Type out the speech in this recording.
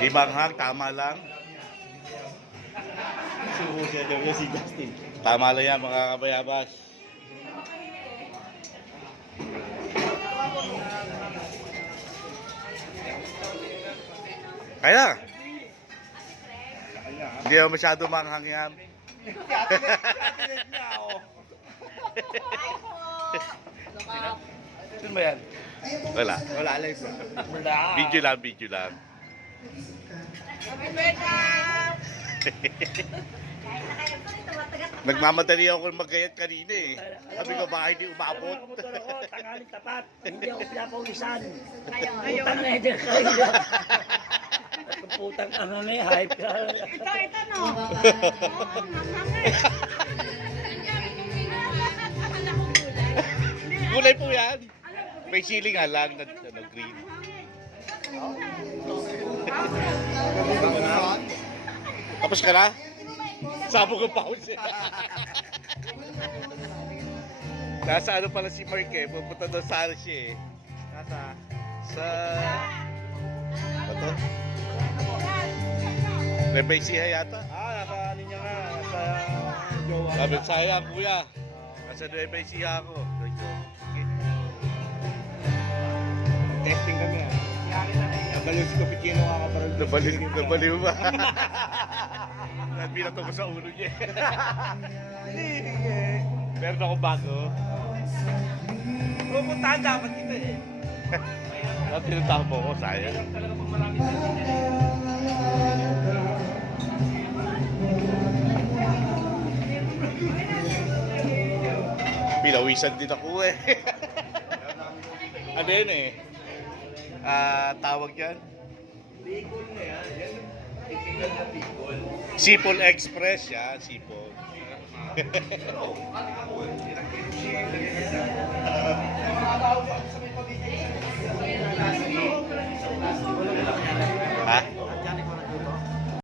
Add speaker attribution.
Speaker 1: Ibang hang, tama lang.
Speaker 2: Suko siya daw niya si Justin.
Speaker 1: Tama lang yan mga kabayabas. Kaya. Hindi ako masyado manghang yan.
Speaker 2: Atinet niya ako.
Speaker 1: Sino ba yan? Wala.
Speaker 2: Wala ba? Wala.
Speaker 1: Video lang, video lang. Nagmamadali ako magkayat kanina eh. Sabi ko baka hindi umabot.
Speaker 3: Ako, tanghaling tapat. Hindi ako pinapawisan. Putang na hindi kayo. Putang ano na eh, hype ka.
Speaker 4: Ito, ito no. Oo, manghang
Speaker 1: Gulay po yan. May siling nga lang na ano, green. Tapos ka na? Sabo ko pa eh. Nasa ano pala si Mark eh. Pupunta doon sa ano siya eh.
Speaker 2: Nasa.
Speaker 1: Sa... Ano to? Rebesiha yata.
Speaker 2: Ah, nasa ano niya nga. Nasa jowa.
Speaker 1: Sabi ko saya kuya. Nasa Rebesiha ako.
Speaker 2: Testing kami ah. Nabaliw si Cappuccino kakaparang.
Speaker 1: Nabaliw, nabaliw ba? Binato ko sa ulo niya. Meron akong bago.
Speaker 2: Pupuntahan dapat kita eh.
Speaker 1: At tinatawag mo ko, sayang. Pinawisan din ako eh. ano yun eh? Ah, tawag yan?
Speaker 2: Bicol na yan. Yan.
Speaker 1: Sipol Express yan, Sipol.